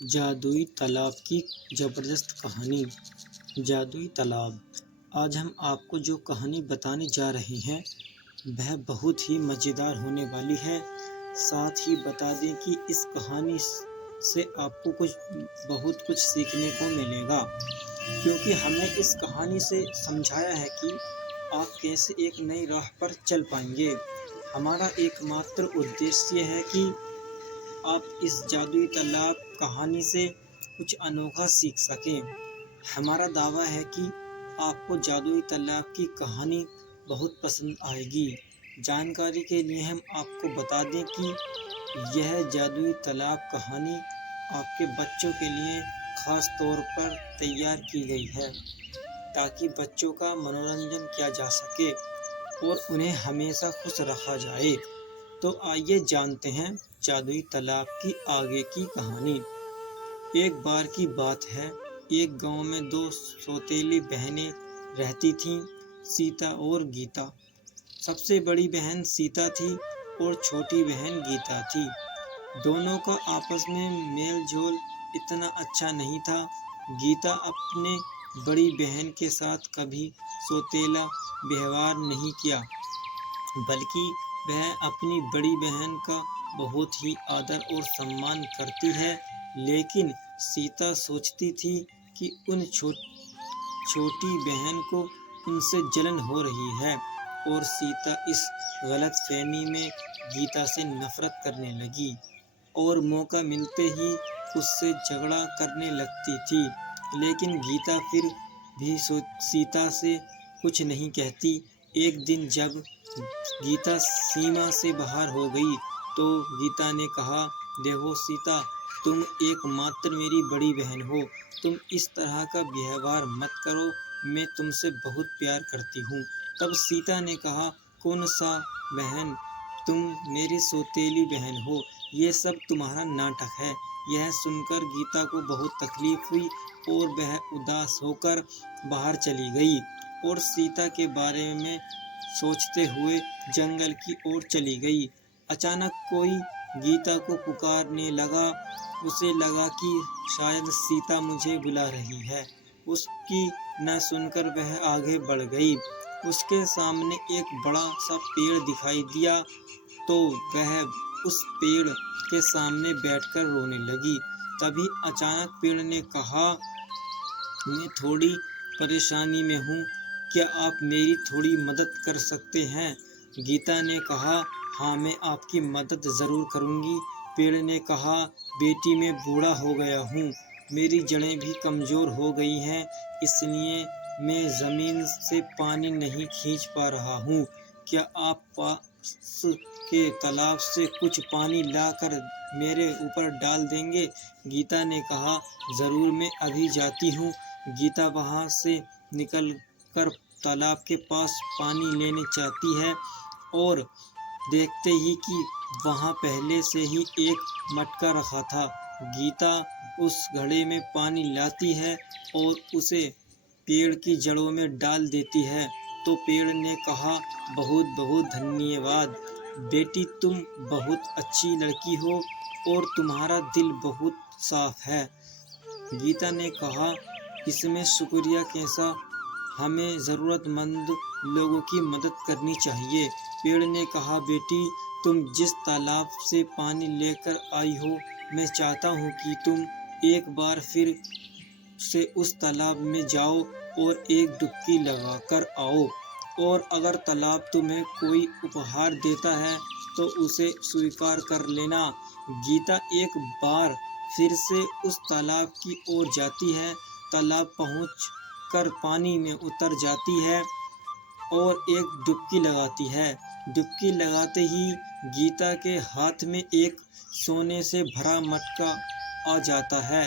जादुई तालाब की ज़बरदस्त कहानी। जादुई तालाब। आज हम आपको जो कहानी बताने जा रहे हैं वह बहुत ही मज़ेदार होने वाली है। साथ ही बता दें कि इस कहानी से आपको बहुत कुछ सीखने को मिलेगा, क्योंकि हमने इस कहानी से समझाया है कि आप कैसे एक नई राह पर चल पाएंगे। हमारा एकमात्र उद्देश्य है कि आप इस जादुई तालाब कहानी से कुछ अनोखा सीख सकें। हमारा दावा है कि आपको जादुई तालाब की कहानी बहुत पसंद आएगी। जानकारी के लिए हम आपको बता दें कि यह जादुई तालाब कहानी आपके बच्चों के लिए खास तौर पर तैयार की गई है, ताकि बच्चों का मनोरंजन किया जा सके और उन्हें हमेशा खुश रखा जाए। तो आइए जानते हैं जादुई तालाब की आगे की कहानी। एक बार की बात है, एक गांव में दो सौतेली बहनें रहती थीं, सीता और गीता। सबसे बड़ी बहन सीता थी और छोटी बहन गीता थी। दोनों का आपस में मेल जोल इतना अच्छा नहीं था। गीता अपने बड़ी बहन के साथ कभी सौतेला व्यवहार नहीं किया, बल्कि वह अपनी बड़ी बहन का बहुत ही आदर और सम्मान करती है। लेकिन सीता सोचती थी कि उन छोटी बहन को उनसे जलन हो रही है, और सीता इस गलतफहमी में गीता से नफरत करने लगी और मौका मिलते ही उससे झगड़ा करने लगती थी। लेकिन गीता फिर भी सीता से कुछ नहीं कहती। एक दिन जब गीता सीमा से बाहर हो गई तो गीता ने कहा, देखो सीता, तुम एकमात्र मेरी बड़ी बहन हो, तुम इस तरह का व्यवहार मत करो, मैं तुमसे बहुत प्यार करती हूँ। तब सीता ने कहा, कौन सा बहन, तुम मेरी सौतेली बहन हो, ये सब तुम्हारा नाटक है। यह सुनकर गीता को बहुत तकलीफ हुई और वह उदास होकर बाहर चली गई और सीता के बारे में सोचते हुए जंगल की ओर चली गई। अचानक कोई गीता को पुकारने लगा। उसे लगा कि शायद सीता मुझे बुला रही है। उसकी न सुनकर वह आगे बढ़ गई। उसके सामने एक बड़ा सा पेड़ दिखाई दिया तो वह उस पेड़ के सामने बैठकर रोने लगी। तभी अचानक पेड़ ने कहा, मैं थोड़ी परेशानी में हूँ, क्या आप मेरी थोड़ी मदद कर सकते हैं? गीता ने कहा, हाँ, मैं आपकी मदद ज़रूर करूँगी। पेड़ ने कहा, बेटी, मैं बूढ़ा हो गया हूँ, मेरी जड़ें भी कमज़ोर हो गई हैं, इसलिए मैं ज़मीन से पानी नहीं खींच पा रहा हूँ। क्या आप पास के तालाब से कुछ पानी लाकर मेरे ऊपर डाल देंगे? गीता ने कहा, ज़रूर, मैं अभी जाती हूँ। गीता वहाँ से निकलकर तालाब के पास पानी लेने जाती है और देखते ही कि वहाँ पहले से ही एक मटका रखा था। गीता उस घड़े में पानी लाती है और उसे पेड़ की जड़ों में डाल देती है। तो पेड़ ने कहा, बहुत बहुत धन्यवाद बेटी, तुम बहुत अच्छी लड़की हो और तुम्हारा दिल बहुत साफ है। गीता ने कहा, इसमें शुक्रिया कैसा, हमें ज़रूरतमंद लोगों की मदद करनी चाहिए। पेड़ ने कहा, बेटी, तुम जिस तालाब से पानी लेकर आई हो, मैं चाहता हूँ कि तुम एक बार फिर से उस तालाब में जाओ और एक डुबकी लगा कर आओ, और अगर तालाब तुम्हें कोई उपहार देता है तो उसे स्वीकार कर लेना। गीता एक बार फिर से उस तालाब की ओर जाती है। तालाब पहुँच कर पानी में उतर जाती है और एक डुबकी लगाती है। डुबकी लगाते ही गीता के हाथ में एक सोने से भरा मटका आ जाता है।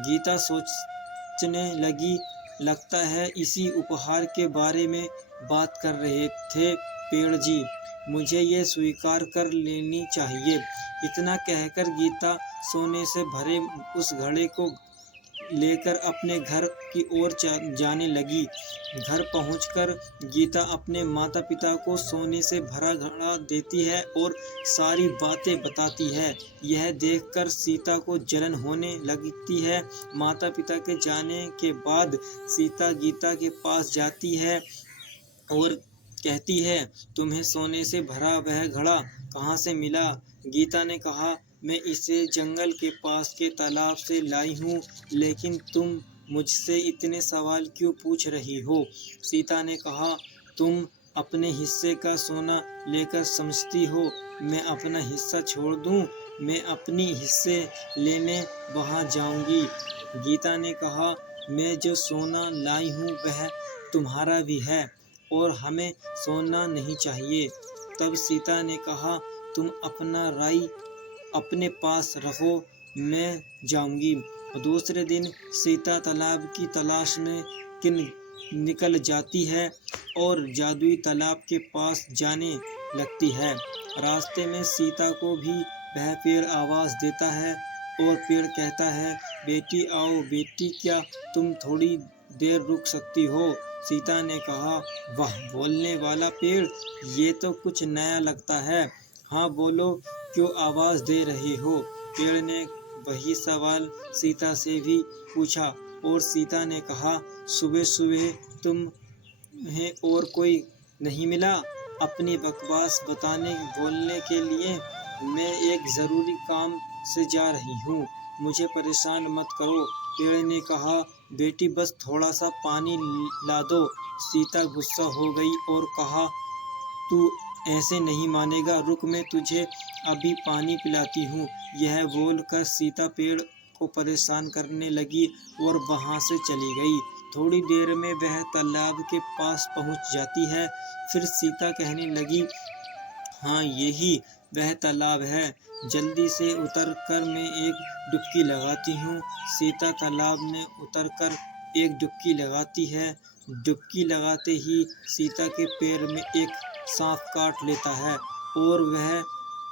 गीता सोचने लगी, लगता है इसी उपहार के बारे में बात कर रहे थे पेड़ जी, मुझे ये स्वीकार कर लेनी चाहिए। इतना कहकर गीता सोने से भरे उस घड़े को लेकर अपने घर की ओर जाने लगी। घर पहुंचकर गीता अपने माता पिता को सोने से भरा घड़ा देती है और सारी बातें बताती है। यह देखकर सीता को जलन होने लगती है। माता पिता के जाने के बाद सीता गीता के पास जाती है और कहती है, तुम्हें सोने से भरा वह घड़ा कहाँ से मिला? गीता ने कहा, मैं इसे जंगल के पास के तालाब से लाई हूँ, लेकिन तुम मुझसे इतने सवाल क्यों पूछ रही हो? सीता ने कहा, तुम अपने हिस्से का सोना लेकर समझती हो मैं अपना हिस्सा छोड़ दूँ? मैं अपनी हिस्से लेने वहाँ जाऊँगी। गीता ने कहा, मैं जो सोना लाई हूँ वह तुम्हारा भी है और हमें सोना नहीं चाहिए। तब सीता ने कहा, तुम अपना राई अपने पास रखो, मैं जाऊंगी। दूसरे दिन सीता तालाब की तलाश में निकल जाती है और जादुई तालाब के पास जाने लगती है। रास्ते में सीता को भी वह पेड़ आवाज़ देता है और पेड़ कहता है, बेटी आओ बेटी, क्या तुम थोड़ी देर रुक सकती हो? सीता ने कहा, वाह बोलने वाला पेड़, ये तो कुछ नया लगता है। हाँ बोलो, क्यों आवाज़ दे रही हो? पेड़ ने वही सवाल सीता से भी पूछा और सीता ने कहा, सुबह सुबह तुम्हें और कोई नहीं मिला अपनी बकवास बोलने के लिए? मैं एक ज़रूरी काम से जा रही हूँ, मुझे परेशान मत करो। पेड़ ने कहा, बेटी बस थोड़ा सा पानी ला दो। सीता गुस्सा हो गई और कहा, तू ऐसे नहीं मानेगा, रुक मैं तुझे अभी पानी पिलाती हूँ। यह बोलकर सीता पेड़ को परेशान करने लगी और वहाँ से चली गई। थोड़ी देर में वह तालाब के पास पहुँच जाती है। फिर सीता कहने लगी, हाँ यही वह तालाब है, जल्दी से उतर कर मैं एक डुबकी लगाती हूँ। सीता तालाब में उतर कर एक डुबकी लगाती है। डुबकी लगाते ही सीता के पैर में एक सांप काट लेता है और वह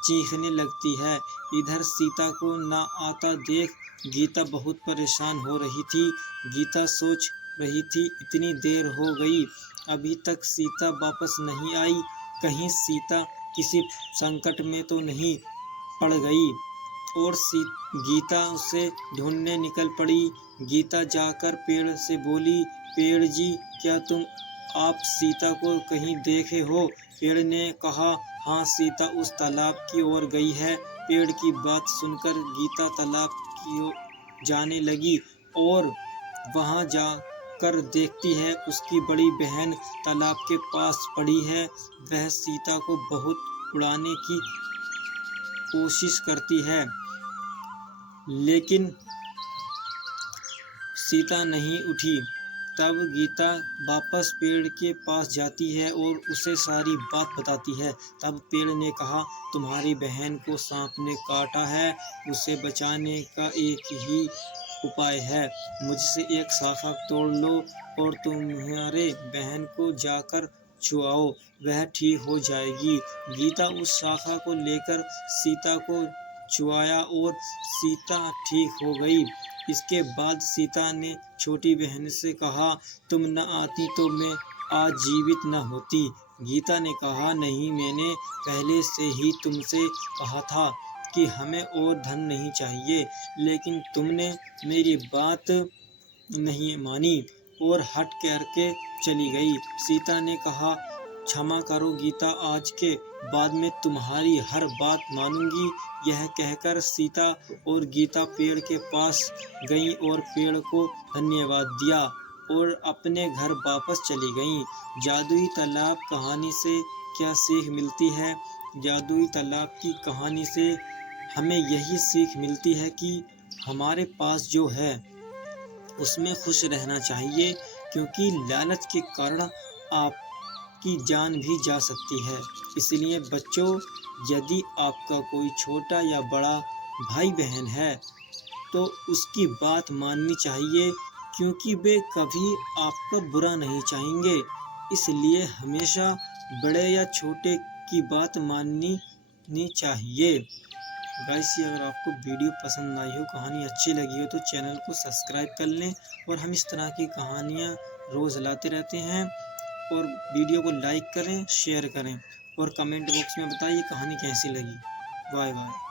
चीखने लगती है। इधर सीता को ना आता देख गीता बहुत परेशान हो रही थी। गीता सोच रही थी, इतनी देर हो गई, अभी तक सीता वापस नहीं आई, कहीं सीता किसी संकट में तो नहीं पड़ गई। और गीता उसे ढूंढने निकल पड़ी। गीता जाकर पेड़ से बोली, पेड़ जी, क्या आप सीता को कहीं देखे हो? पेड़ ने कहा, हाँ सीता उस तालाब की ओर गई है। पेड़ की बात सुनकर गीता तालाब की ओर जाने लगी और वहाँ जाकर देखती है उसकी बड़ी बहन तालाब के पास पड़ी है। वह सीता को बहुत उड़ाने की कोशिश करती है, लेकिन सीता नहीं उठी। तब गीता वापस पेड़ के पास जाती है और उसे सारी बात बताती है। तब पेड़ ने कहा, तुम्हारी बहन को सांप ने काटा है, उसे बचाने का एक ही उपाय है, मुझसे एक शाखा तोड़ लो और तुम्हारे बहन को जाकर छुआओ, वह ठीक हो जाएगी। गीता उस शाखा को लेकर सीता को छुआया और सीता ठीक हो गई। इसके बाद सीता ने छोटी बहन से कहा, तुम न आती तो मैं आज जीवित न होती। गीता ने कहा, नहीं, मैंने पहले से ही तुमसे कहा था कि हमें और धन नहीं चाहिए, लेकिन तुमने मेरी बात नहीं मानी और हट करके चली गई। सीता ने कहा, क्षमा करो गीता, आज के बाद मैं तुम्हारी हर बात मानूंगी। यह कहकर सीता और गीता पेड़ के पास गईं और पेड़ को धन्यवाद दिया और अपने घर वापस चली गईं। जादुई तालाब कहानी से क्या सीख मिलती है? जादुई तालाब की कहानी से हमें यही सीख मिलती है कि हमारे पास जो है उसमें खुश रहना चाहिए, क्योंकि लालच के कारण आपकी जान भी जा सकती है। इसलिए बच्चों, यदि आपका कोई छोटा या बड़ा भाई बहन है तो उसकी बात माननी चाहिए, क्योंकि वे कभी आपका बुरा नहीं चाहेंगे। इसलिए हमेशा बड़े या छोटे की बात माननी चाहिए। गाइस ये अगर आपको वीडियो पसंद आई हो, कहानी अच्छी लगी हो तो चैनल को सब्सक्राइब कर लें। और हम इस तरह की कहानियाँ रोज़ लाते रहते हैं। और वीडियो को लाइक करें, शेयर करें और कमेंट बॉक्स में बताइए कहानी कैसी लगी। Bye bye.